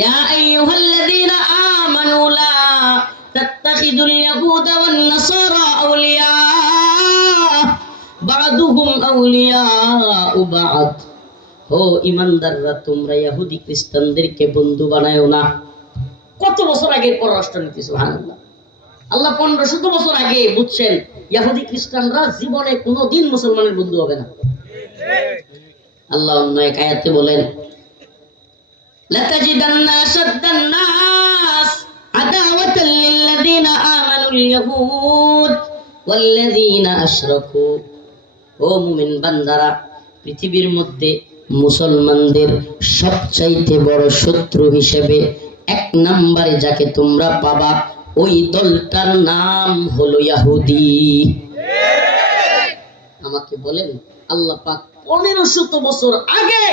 ইয়া আইয়ুহাল্লাযীনা আমানু লা তাত্তাখিযুল ইয়াহুদা ওয়ান নাসারা আউলিয়া বা'দুহুম আউলিয়াউ বা'দ। ও ঈমানদাররা, তোমরা ইহুদি খ্রিস্টানদেরকে বন্ধু বানায়ো না। কত বছর আগের পররাষ্ট্রনীতি, সুবহানাল্লাহ। আল্লাহ 1500 বছর আগে বুঝছেন ইহুদি খ্রিস্টানরা জীবনে কোনোদিন মুসলমানের বন্ধু হবে না। আল্লাহ অন্য এক আয়াতে বলেন, লাতাজিদান্না আশাদ্দান নাস আদাওয়াতাল লিল্লাযীনা আমানুল ইয়াহুদ ওয়াল্লাযীনা আশরাকু। ও মুমিন বান্দারা, পৃথিবীর মধ্যে মুসলমানদের সবচাইতে বড় শত্রু হিসেবে এক নম্বরে যাকে তোমরা পাবা, ওই দলটার নাম হলো ইহুদি। আমাকে বলেন, আল্লাহ পাক 1500 বছর আগে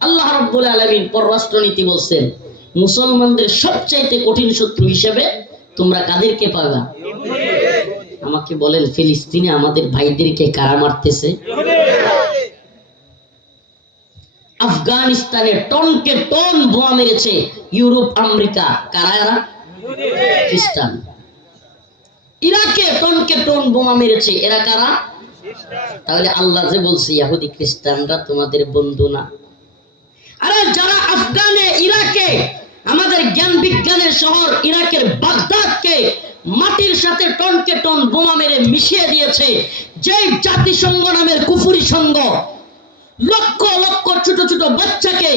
আল্লাহ রাব্বুল আলামিন পররাষ্ট্রনীতি বলছেন, মুসলমানদের সবচাইতে কঠিন শত্রু হিসেবে তোমরা কাদেরকে পাবা? আমাকে বলেন, ফিলিস্তিনে আমাদের ভাইদেরকে কারা মারতেছে? আফগানিস্তানে টনকে টন বোমা মেরেছে ইউরোপ আমেরিকা, কারা এরা? খ্রিস্টান। ইরাকে টনকে টন বোমা মেরেছে, এরা কারা? তাহলে আল্লাহ যে বলছে ইহুদি খ্রিস্টানরা তোমাদের বন্ধু না। আরে যারা আফগানে, ইরাকে, আমাদের জ্ঞান বিজ্ঞানের শহর ইরাকের বাগদাদকে মাটির সাথে টনকে টন বোমা মেরে মিশিয়ে দিয়েছে, যে জাতিসংঘ নামের কুফরি সংঘ লক্ষ লক্ষ ছোট ছোট বাচ্চাকে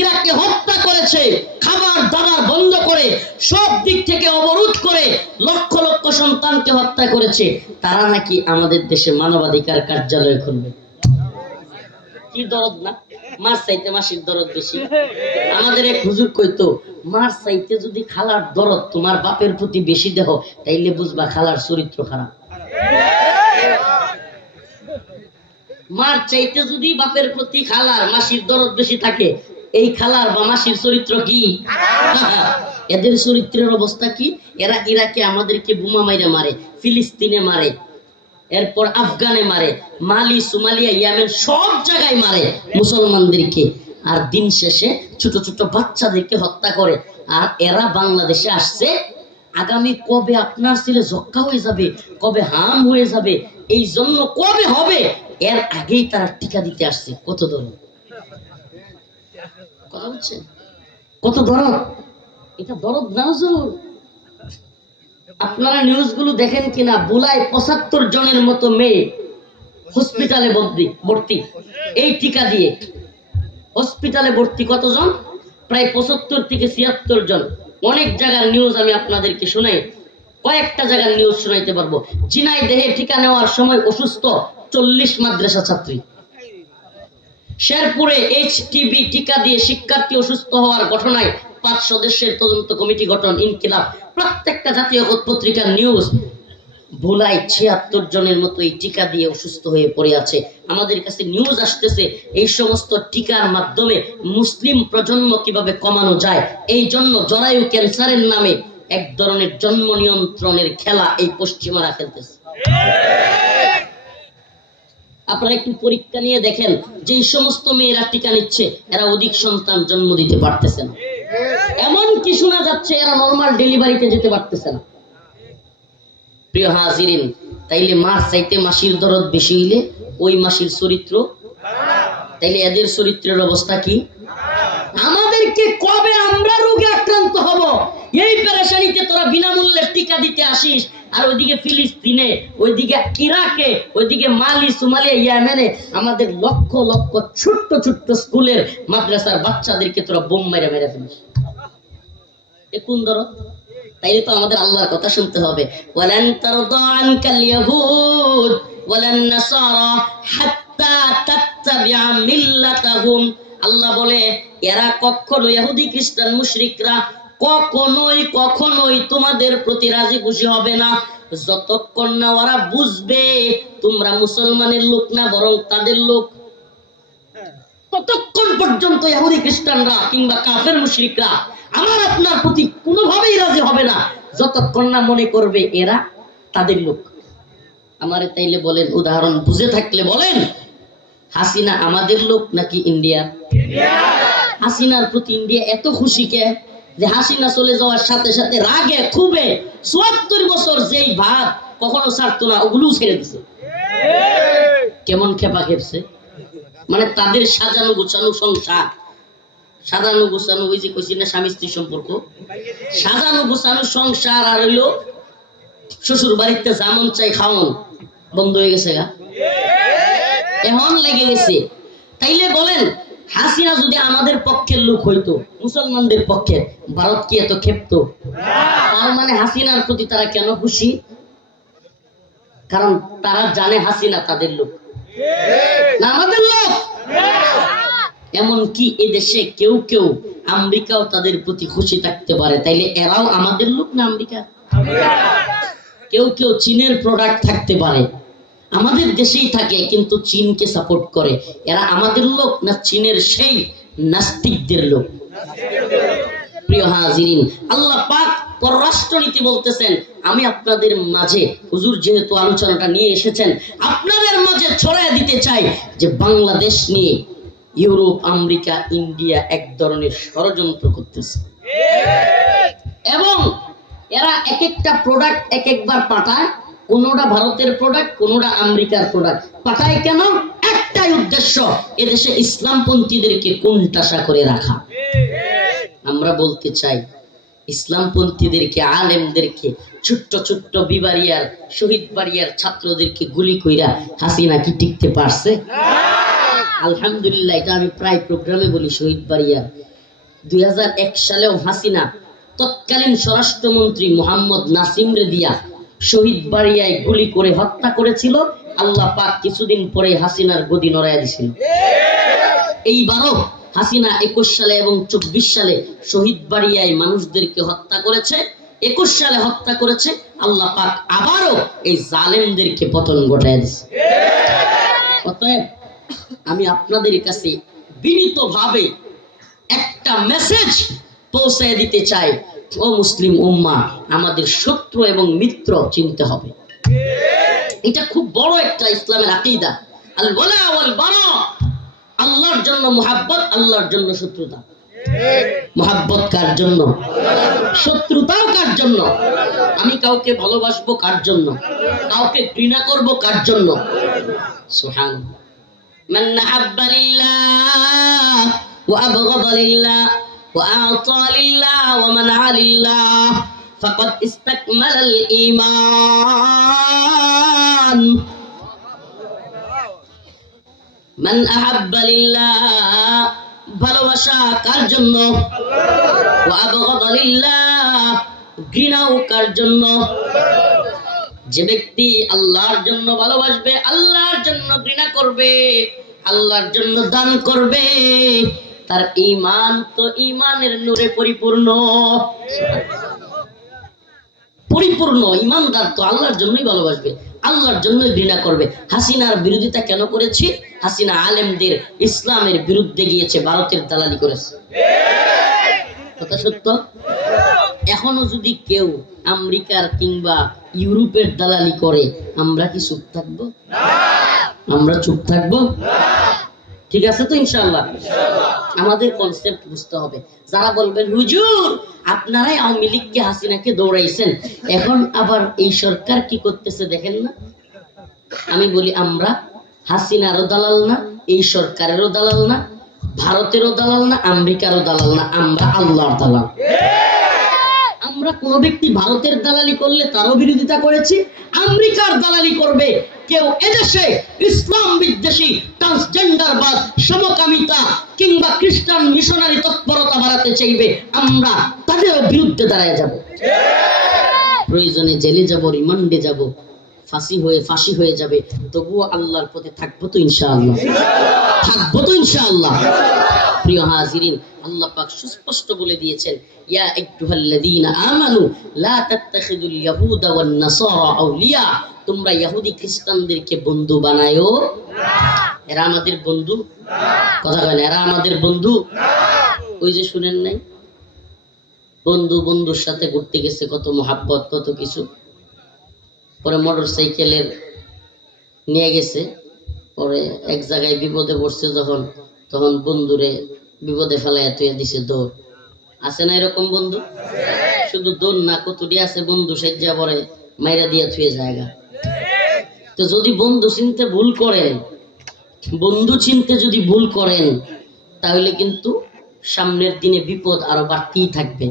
ইরাকে হত্যা করেছে, খাবার দাবার বন্ধ করে সব দিক থেকে অবরোধ করে লক্ষ লক্ষ সন্তানকে হত্যা করেছে, তারা নাকি আমাদের দেশে মানবাধিকার কার্যালয় খুলবে। কি দরদ না? মার চাইতে মাসির দরদ বেশি। আমাদের এক হুজুর কইতো, মার চাইতে যদি খালার দরদ তোমার বাপের প্রতি বেশি দেহ, তাইলে বুঝবা খালার চরিত্র খারাপ। মার চাইতে যদি বাপের প্রতি খালার মাসির দরদ বেশি থাকে, এই খালার বা মাসির চরিত্র কি? এদের চরিত্রের অবস্থা কি? এরা ইরাকে আমাদেরকে বোমা মাইরে মারে, ফিলিস্তিনে মারে, এরপর আফগানে মারে, মালি, সোমালিয়া, ইয়েমেন সব জায়গায় মারে মুসলমানদেরকে, আর দিন শেষে ছোট ছোট বাচ্চাদেরকে হত্যা করে। আর এরা বাংলাদেশে আসছে, আগামী কবে আপনার ছেলে যক্কা হয়ে যাবে, কবে হাম হয়ে যাবে, এই জন্য কবে হবে এর আগেই তারা টিকা দিতে আসছে। কত দরদ, কথা বলছেন? কত দরদ! এটা দরদ না হুজুর? আপনারা নিউজগুলো দেখেন কিনা? বুলাই 75 জনের মতো মেয়ে হসপিটালে ভর্তি এই টিকা দিয়ে। হসপিটালে ভর্তি কতজন? প্রায় 75 থেকে 76 জন। অনেক জায়গার নিউজ আমি আপনাদেরকে শোনাই, কয়েকটা জায়গার নিউজ শোনাইতে পারবো। ঝিনাইদহে টিকা নেওয়ার সময় অসুস্থ 40 মাদ্রাসা ছাত্রী। শেরপুরে এইচটিবি টিকা দিয়ে শিক্ষার্থী অসুস্থ হওয়ার ঘটনায় 5 সদস্যের তদন্ত কমিটি গঠন, ইনকিলাব। প্রত্যেকটা জাতীয় পত্রিকার নিউজ। ভোলায় 76 জনের মতো এই টিকা দিয়ে অসুস্থ হয়ে পড়ে আছে। আমাদের কাছে নিউজ আসতেছে এই সমস্ত টিকার মাধ্যমে মুসলিম প্রজন্ম কিভাবে কমানো যায়। এই জন্য জরায়ু ক্যান্সারের নামে এক ধরনের জন্ম নিয়ন্ত্রণের খেলা এই পশ্চিমারা খেলতেছে। আপনারা একটু পরীক্ষা নিয়ে দেখেন, যে সমস্ত মেয়েরা টিকা নিচ্ছে এরা অধিক সন্তান জন্ম দিতে পারতেছে না। এমন কি শোনা যাচ্ছে এরা নরমাল ডেলিভারিতে যেতে পারতেছে না। প্রিয় হাজিরিন, তাইলে মার চাইতে মাসির দরদ বেশি হইলে ওই মাসির চরিত্র, তাইলে এদের চরিত্রের অবস্থা কি? আমাদেরকে কবে আমরা রোগে আক্রান্ত হব এই পেরেশানিতে তোরা বিনামূল্যে টিকা দিতে আসিস, আর ওইদিকে ফিলিস্তিনে, ওইদিকে ইরাকে, ওইদিকে মালি, সোমালিয়া, ইয়েমেনে আমাদের লক্ষ লক্ষ ছোট্ট ছোট্ট স্কুলের মাদ্রাসার বাচ্চাদেরকে তোরা বোম মেরে মেরে ফেলিস। এ কোন দরদ? তাইলে তো আমাদের আল্লাহর কথা শুনতে হবে। ওয়ালান তারদা আনকাল ইয়াহুদ ওয়ালান নাসারা হাত্তা তাত্তাবিআ মিল্লাতাহুম। আল্লাহ বলে এরা কখনো, ইহুদি খ্রিস্টান মুশরিকরা কখনোই তোমাদের প্রতি রাজি খুশি হবে না যতক্ষণ না ওরা বুঝবে তোমরা মুসলমানের লোক না বরং তাদের লোক। ততক্ষণ পর্যন্ত ইহুদি খ্রিস্টানরা কিংবা কাফের মুশরিকরা আমার আপনার প্রতি কোনোভাবেই রাজি হবে না যতক্ষণ না মনে করবে এরা তাদের লোক। আমারে তাইলে বলেন, উদাহরণ বুঝে থাকলে বলেন, হাসিনা আমাদের লোক নাকি ইন্ডিয়া? হাসিনার প্রতি ইন্ডিয়া এত খুশি কে, যে হাসিনা চলে যাওয়ার সাথে সাথে রাগে খুবে ৭৪ বছর যেই ভাত কখনো ছাড়তো না ওগুলো ছেড়ে দিছে। কেমন খেপা খেপছে, মানে তাদের সাজানো গোছানো সংসার, সাজানো গোছানো, ওই যে কইছি না স্বামী স্ত্রী সম্পর্ক, সাজানো গোছানো সংসার আর হইলো শ্বশুর বাড়িতে যেমন চাই খাওন বন্ধ হয়ে গেছে গা, এখন লেগে গেছে। তাইলে বলেন হাসিনা যদি আমাদের পক্ষের লোক হইতো, মুসলমানদের পক্ষে, ভারত কি এত ক্ষেপ্ত? তার মানে হাসিনার প্রতি তারা কেন খুশি? কারণ তারা জানে হাসিনা তাদের লোক না আমাদের লোক। এমনকি এদেশে কেউ কেউ আমেরিকাও তাদের প্রতি খুশি থাকতে পারে, তাইলে এরাও আমাদের লোক না আমেরিকা? কেউ কেউ চীনের প্রোডাক্ট থাকতে পারে, আমাদের দেশেই থাকে কিন্তু চীনকে সাপোর্ট করে, এরা আমাদের লোক না চীনের সেই নাস্তিকদের লোক? প্রিয় হাজিরিন, আল্লাহ পাক পররাষ্ট্রনীতি বলতেছেন, আমি আপনাদের মাঝে, হুজুর যেহেতু আলোচনাটা নিয়ে এসেছেন, আপনাদের মাঝে ছড়ায় দিতে চাই যে বাংলাদেশ নিয়ে ইউরোপ, আমেরিকা, ইন্ডিয়া এক ধরনের ষড়যন্ত্র করতেছে এবং এরা এক একটা প্রোডাক্ট এক একবার পাঠায়, কোনোটা ভারতের প্রোডাক্ট, কোনোটা আমেরিকার প্রোডাক্ট পাঠায়। কেন? একটাই উদ্দেশ্য, এদেশে ইসলামপন্থীদেরকে কোণঠাসা করে রাখা। আমরা বলতে চাই ইসলামপন্থীদেরকে, আলেমদেরকে, ছোট্ট ছোট্ট বিবাড়িয়ার, শহীদ বাড়িয়ার ছাত্রদেরকে গুলি কইরা হাসিনা কি টিকতে পারছে? আলহামদুলিল্লাহ, এটা আমি প্রায় প্রোগ্রামে বলি। শহীদ বাড়িয়ার 2001 সালেও হাসিনা তৎকালীন স্বরাষ্ট্রমন্ত্রী মোহাম্মদ নাসিমরে দিয়া শহীদ বাড়িয়ায় গুলি করে হত্যা করেছিল। আল্লাহ পাক কিছুদিন পরে হাসিনার গদি নড়াইয়া দিছিল। এইবারও হাসিনা 21 সালে এবং 24 সালে শহীদ বাড়িয়ায় মানুষদেরকে হত্যা করেছে, 21 সালে হত্যা করেছে। আল্লাহ পাক আবারও এই জালেমদেরকে পতন ঘটায় দিয়েছে। অতএব আমি আপনাদের কাছে বিনীতভাবে একটা মেসেজ পৌঁছায় দিতে চাই, ও মুসলিম উম্মাহ, আমাদের শত্রু এবং মিত্র চিনতে হবে। এটা খুব বড় একটা ইসলামের আকীদা, আল ওয়ালা ওয়াল বারা। আল্লাহর জন্য মুহাব্বত, আল্লাহর জন্য শত্রুতা। মুহাব্বত কার জন্য? শত্রুতাও কার জন্য? আমি কাউকে ভালোবাসবো কার জন্য? কাউকে ঘৃণা করব কার জন্য? সুবহানাল্লাহ। মান আহাব্বা লিল্লাহ ওয়া আবগাদা লিল্লাহ ওয়া আ'তা লিল্লাহ ওয়া মানআ লিল্লাহ ফাকাদ ইসতাকমালাল ঈমান। মান আহাব্বা লিল্লাহ, ভালোবাসা কার জন্য? ওয়া আবগাদা লিল্লাহ, ঘৃণাও কার জন্য? যে ব্যক্তি আল্লাহর জন্য ভালোবাসবে, আল্লাহর জন্য ঘৃণা করবে, আল্লাহর জন্য দান করবে, তার ঈমান তো ঈমানের নূরে পরিপূর্ণ। পরিপূর্ণ ঈমানদার তো আল্লাহর জন্যই ভালোবাসবে, আল্লাহর জন্যই ঘৃণা করবে। হাসিনার বিরোধিতা কেন করেছি? হাসিনা আলেমদের, ইসলামের বিরুদ্ধে গিয়েছে, ভারতের দালালি করেছে। কথা সত্য। এখনো যদি কেউ আমেরিকার কিংবা ইউরোপের দালালি করে, আমরা কি চুপ থাকবো? আমরা চুপ থাকবো? ঠিক আছে তো ইনশাআল্লাহ। আমাদের কনসেপ্ট বুঝতে হবে। যারা বলবেন হুজুর আপনারাই আওয়ামী লীগকে, হাসিনাকে দৌড়াইছেন, এখন আবার এই সরকার কি করতেছে দেখেন না? আমি বলি আমরা হাসিনারও দালাল না, এই সরকারেরও দালাল না, ভারতেরও দালাল না, আমেরিকারও দালাল না, আমরা আল্লাহর দালাল। আমরা কোন ব্যক্তি ভারতের দালালি করলে তারও বিরোধিতা করেছি, আমেরিকার দালালি করবে কেউ এদেশে ইসলাম বিদ্বেষী, ট্রান্সজেন্ডারবাদ, সমকামিতা কিংবা খ্রিস্টান মিশনারি তৎপরতা বাড়াতে চাইবে, আমরা তাদেরও বিরুদ্ধে দাঁড়ায় যাব। প্রয়োজনে জেলে যাব, রিমান্ডে যাব, ফাঁসি হয়ে যাবে, তবুও আল্লাহর পথে থাকবো তো ইনশাআল্লাহ, থাকবো তো ইনশাআল্লাহ। প্রিয় হাজিরিন, আল্লাহ পাক সুস্পষ্ট বলে দিয়েছেন, ইয়া আইয়ুহাল্লাযীনা আমানু লা তাত্তাখিযুল ইয়াহুদা ওয়ান নাসারা আউলিয়া, তোমরা ইহুদি খ্রিস্টানদেরকে বন্ধু বানায়ো না। এরা আমাদের বন্ধু না। কথা বলেন, এরা আমাদের বন্ধু না। ওই যে শুনেন নাই, বন্ধুর সাথে ঘুরতে গেছে, কত মোহাব্বত, কত কিছু, পরে মোটরসাইকেলের নিয়ে গেছে, পরে এক জায়গায় বিপদে পড়ছে যখন, তখন বন্ধুরে বিপদে ফেলাইয়া তুই দিছে দৌড়। আছে না এরকম বন্ধু? শুধু দৌড় না, কতটি আছে বন্ধু সেজ্জা পরে মাইরা দিয়া থুয়ে জায়গা। তো যদি বন্ধু চিনতে ভুল করেন, বন্ধু চিনতে যদি ভুল করেন, তাহলে কিন্তু সামনের দিনে বিপদ আরো বাড়তেই থাকবে।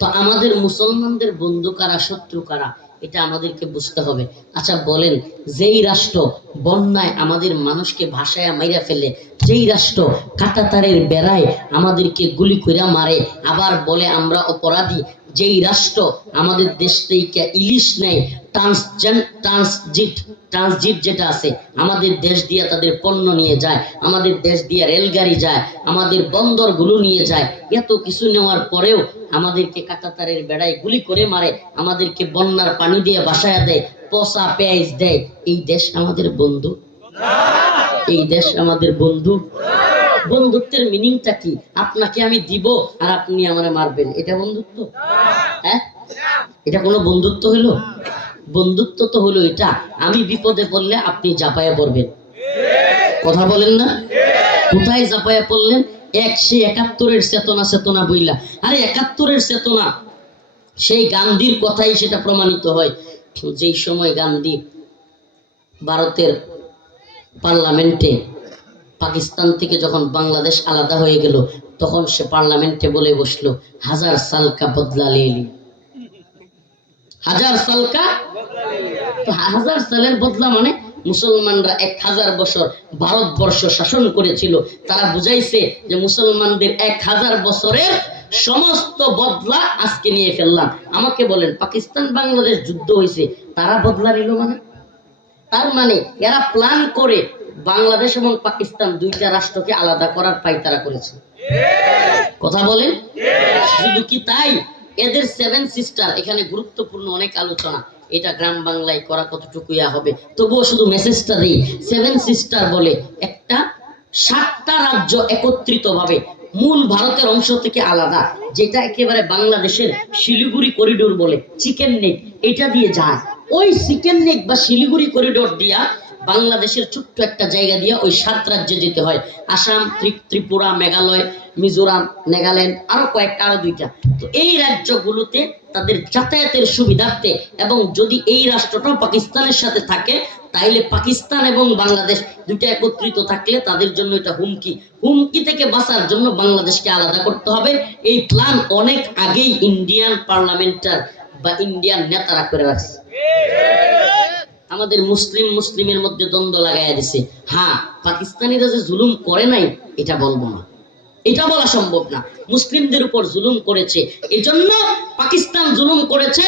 তো আমাদের মুসলমানদের বন্ধু কারা, শত্রু কারা, এটা আমাদেরকে বুঝতে হবে। আচ্ছা বলেন, যেই রাষ্ট্র বন্যায় আমাদের মানুষকে ভাসায়া মাইরা ফেলে, যেই রাষ্ট্র কাঁটাতারের বেড়ায় আমাদেরকে গুলি কইরা মারে, আবার বলে আমরা অপরাধী, যেই রাষ্ট্র আমাদের দেশ থেকে ইলিশ নেয়, ট্রানজিট যেটা আছে, আমাদের দেশ দিয়ে তাদের পণ্য নিয়ে যায়, আমাদের দেশ দিয়ে রেলগাড়ি যায়, আমাদের বন্দরগুলো নিয়ে যায়, এত কিছু নেওয়ার পরেও আমাদেরকে কাঁটাতারের বেড়ায় গুলি করে মারে, আমাদেরকে বন্যার পানি দিয়ে বাসায় দেয়, পচা পেঁয়াজ দেয়, এই দেশ আমাদের বন্ধু? এই দেশ আমাদের বন্ধু? বন্ধুত্বের মিনিংটা কি? আপনাকে আমি দিব আর আপনি আমারে মারবেন, এটা বন্ধুত্ব? হ্যাঁ, এটা কোনো বন্ধুত্ব হইল? বন্ধুত্ব তো হলো এটা, আমি বিপদে পড়লে আপনি জাপায়া পড়বেন। কথা বলেন না? কোথায় জাপায়া পড়লেন? সে 71-এর চেতনা বইলা। আরে 71-এর চেতনা, সেই গান্ধীর কথাই সেটা প্রমাণিত হয়। যেই সময় গান্ধী ভারতের পার্লামেন্টে, পাকিস্তান থেকে যখন বাংলাদেশ আলাদা হয়ে গেল, তখন সে পার্লামেন্টে বলে বসলো, 1000 সাল কা বদলা লে লি। 1000 সাল কা, তো 1000 সালের বদলা মানে মুসলমানরা 1000 বছর ভারতবর্ষ শাসন করেছিল, তারা বুঝাইছে যে মুসলমানদের 1000 বছরের সমস্ত বদলা আজকে নিয়ে ফেললাম। আমাকে বলেন, পাকিস্তান বাংলাদেশ যুদ্ধ হয়েছে, তারা বদলা নিল মানে? তার মানে এরা প্ল্যান করে বাংলাদেশ এবং পাকিস্তান দুইটা রাষ্ট্রকে আলাদা করার পায়তারা করেছে। কথা বলেন? শুধু কি তাই, এদের 7 সিস্টার, এখানে গুরুত্বপূর্ণ অনেক আলোচনা, এটা গ্রাম বাংলায় করা কতটুকু হবে, তবুও শুধু মেসেজটা দিই। 7 সিস্টার বলে একটা 7টা রাজ্য একত্রিত ভাবে মূল ভারতের অংশ থেকে আলাদা, যেটা একেবারে বাংলাদেশের শিলিগুড়ি করিডোর বলে, চিকেন নেক, এটা দিয়ে যায়। ওই চিকেন নেক বা শিলিগুড়ি করিডোর দিয়া বাংলাদেশের ছোট্ট একটা জায়গা দিয়ে ওই 7 রাজ্যে যেতে হয়, আসাম, ত্রিপুরা, মেঘালয়, মিজোরাম, নাগাল্যান্ড, আরো কয়েকটা, আরো 2টা। তো এই রাজ্যগুলোতে তাদের যাতায়াতের সুবিধার্থে, এবং যদি এই রাষ্ট্রটা পাকিস্তানের সাথে থাকে, তাইলে পাকিস্তান এবং বাংলাদেশ দুইটা একত্রিত থাকলে তাদের জন্য এটা হুমকি থেকে বাঁচার জন্য বাংলাদেশকে আলাদা করতে হবে। এই প্ল্যান অনেক আগেই ইন্ডিয়ান পার্লামেন্টার বা ইন্ডিয়ান নেতারা করে রাখছে। আমাদের মুসলিমের মধ্যে দ্বন্দ্ব লাগাইয়া দিছে। হ্যাঁ, পাকিস্তানিরা যে জুলুম করে নাই এটা বলবো না, এটা বলা সম্ভব না। মুসলিমদের উপর জুলুম করেছে, এজন্য পাকিস্তান জুলুম করেছে,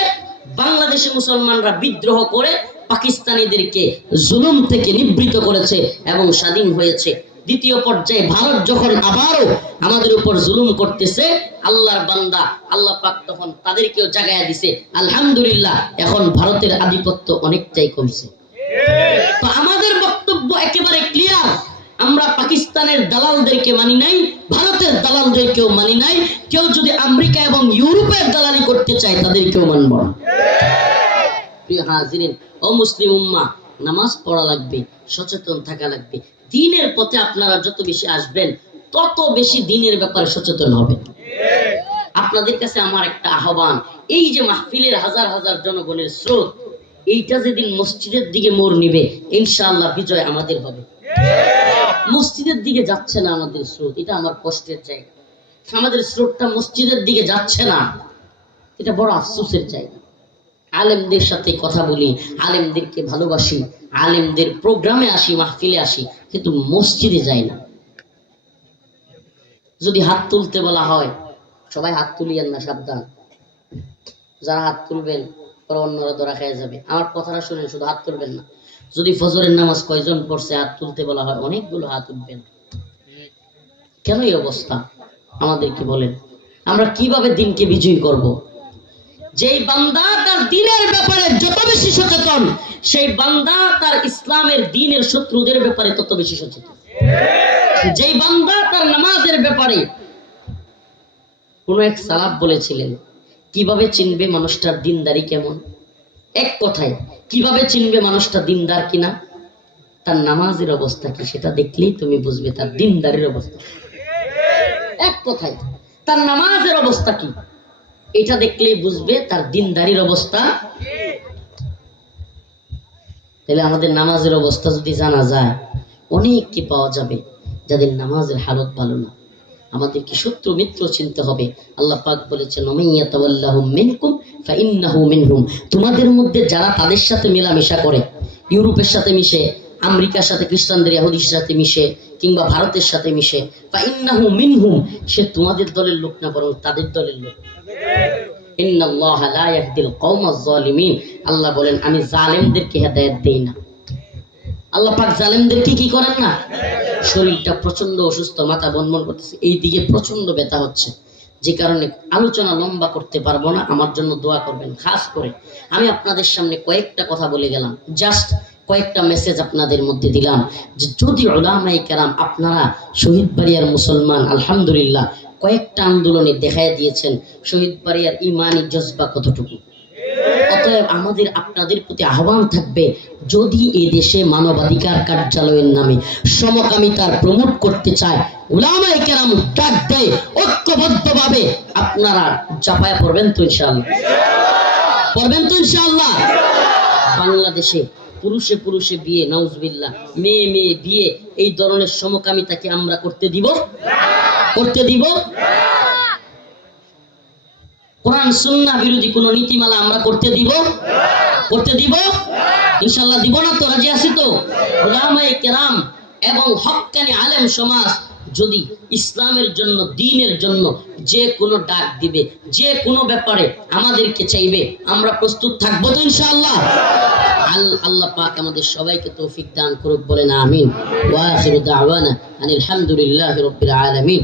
বাংলাদেশে মুসলমানরা বিদ্রোহ করে পাকিস্তানিদেরকে জুলুম থেকে নিবৃত করেছে এবং স্বাধীন হয়েছে। দ্বিতীয় পর্যায়ে ভারত যখন আবারও আমাদের উপর জুলুম করতেছে, আল্লাহর বান্দা আল্লাহ পাক তখন তাদেরকেও জাগায়া দিছে। আলহামদুলিল্লাহ, এখন ভারতের আধিপত্য অনেকটাই কমছে। তো আমাদের বক্তব্য একেবারে ক্লিয়ার, আমরা পাকিস্তানের দালালদেরকে মানি নাই, ভারতের দালালদেরকেও মানি নাই। কেউ যদি আমেরিকা এবং ইউরোপের দালালি করতে চায় তাদেরকেও মানব না। প্রিয় হাজিরিন, ও মুসলিম উম্মাহ, নামাজ পড়া লাগবে, সচেতন থাকা লাগবে। দ্বীনের পথে আপনারা যত বেশি আসবেন, তত বেশি দ্বীনের ব্যাপারে সচেতন হবেন। আপনাদের কাছে আমার একটা আহ্বান, এই যে মাহফিলের হাজার হাজার জনগণের স্রোত, এইটা যেদিন মসজিদের দিকে মোড় নিবে, ইনশাআল্লাহ বিজয় আমাদের হবে। মসজিদের দিকে যাচ্ছে না আমাদের স্রোত, এটা আমার কষ্টের জায়গা। আমাদের স্রোতটা মসজিদের দিকে যাচ্ছে না, এটা বড় আফসোসের জায়গা। আলেমদের সাথে কথা বলি, আলেমদেরকে ভালোবাসি, আলেমদের প্রোগ্রামে আসি, মাহফিলে আসি, কিন্তু মসজিদে যাই না। যদি হাত তুলতে বলা হয়, সবাই হাত তুলিয়েন না, সাবধান। যারা হাত তুলবেন তারা অন্যরা ধরা খেয়ে যাবে। আমার কথাটা শুনেন, শুধু হাত তুলবেন না। যদি ফজরের নামাজ কয়জন পড়ছে হাত তুলতে বলা হয়, অনেকগুলো হাত উঠবেন। কেন এই অবস্থা আমাদেরকে বলেন? আমরা কিভাবে দিনকে বিজয়ী করব? যেই বান্দা তার দ্বীনের ব্যাপারে যত বেশি সচেতন, সেই বান্দা তার ইসলামের দ্বীনের শত্রুদের ব্যাপারে তত বেশি সচেতন। যেই বান্দা তার নামাজের ব্যাপারে, কোন এক সালাফ বলেছিলেন, কিভাবে চিনবে মানুষটার দিনদারি কেমন? এক কথায়, কিভাবে চিনবে মানুষটা দিনদার কিনা? তার নামাজের অবস্থা কি সেটা দেখলেই তুমি বুঝবে তার দিনদারির অবস্থা। এক কথায় তার নামাজের অবস্থা কি, এটা দেখলেই বুঝবে তার দিনদারির অবস্থা। তাহলে আমাদের নামাজের অবস্থা যদি জানা যায়, অনেক কি পাওয়া যাবে যাদের নামাজের হালত ভালো না। আমাদেরকে শত্রু মিত্র চিনতে হবে। আল্লাহ পাক বলেছেন, ওমাইয়াতাওয়াল্লাহুম মিনকুম ফাইন্নাহু মিনহুম, তোমাদের মধ্যে যারা তাদের সাথে মেলামেশা করে, ইউরোপের সাথে মিশে, আমেরিকার সাথে, খ্রিস্টানদের ইহুদির সাথে মিশে, কিংবা ভারতের সাথে মিশে, ফাইন্নাহু মিনহুম, সে তোমাদের দলের লোক না, বরং তাদের দলের লোক। ইন্নাল্লাহা লা ইয়াহদিল কওমাজ যালিমিন, আল্লাহ বলেন আমি জালেমদেরকে হেদায়েত দেই না। আল্লাহ পাক জালেমদেরকে কি করেন না। শরীরটা প্রচন্ড অসুস্থ, মাথা বনবন করতেছে, এই দিকে প্রচন্ড ব্যথা হচ্ছে, যে কারণে আলোচনা লম্বা করতে পারবো না। আমার জন্য দোয়া করবেন। খাস করে আমি আপনাদের সামনে কয়েকটা কথা বলে গেলাম, জাস্ট কয়েকটা মেসেজ আপনাদের মধ্যে দিলাম, যে যদি উলামায়ে কেরাম আপনারা শহীদ বাড়িয়ার মুসলমান, আলহামদুলিল্লাহ কয়েকটা আন্দোলনে দেখায় দিয়েছেন শহীদ বাড়িয়ার ইমানি জজবা কতটুকু। অতএব আমাদের আপনাদের প্রতি আহ্বান থাকবে, যদি এই দেশে মানবাধিকার কার্যালয়ের নামে সমকামিতার প্রমোট করতে চায়, উলামায়ে কেরাম ডাক দেয়, ঐক্যবদ্ধভাবে আপনারা চাপায়া পড়বেন তো ইনশাআল্লাহ, পড়বেন তো ইনশাআল্লাহ। বাংলাদেশে পুরুষে পুরুষে বিয়ে, নাউজুবিল্লাহ, মেয়ে মেয়ে বিয়ে, এই ধরনের সমকামিতাকে আমরা করতে দিব? করতে দিব? কোরআন সুন্নাহ বিরোধী কোন নীতিমালা আমরা করতে দিব? করতে দিব? ইনশাআল্লাহ দিব না তো? রাজি আছি তো? উলামায়ে কেরাম এবং হক্কানি আলেম সমাজ যদি ইসলামের জন্য, দ্বীনের জন্য যে কোনো ডাক দিবে, যে কোনো ব্যাপারে আমাদেরকে চাইবে, আমরা প্রস্তুত থাকবো তো ইনশাআল্লাহ। আল্লাহ পাক আমাদের সবাইকে তৌফিক দান করুক, বলেন আমিন। ওয়া আখিরু দাওয়ানা আনিল হামদুলিল্লাহি রাব্বিল আলামিন।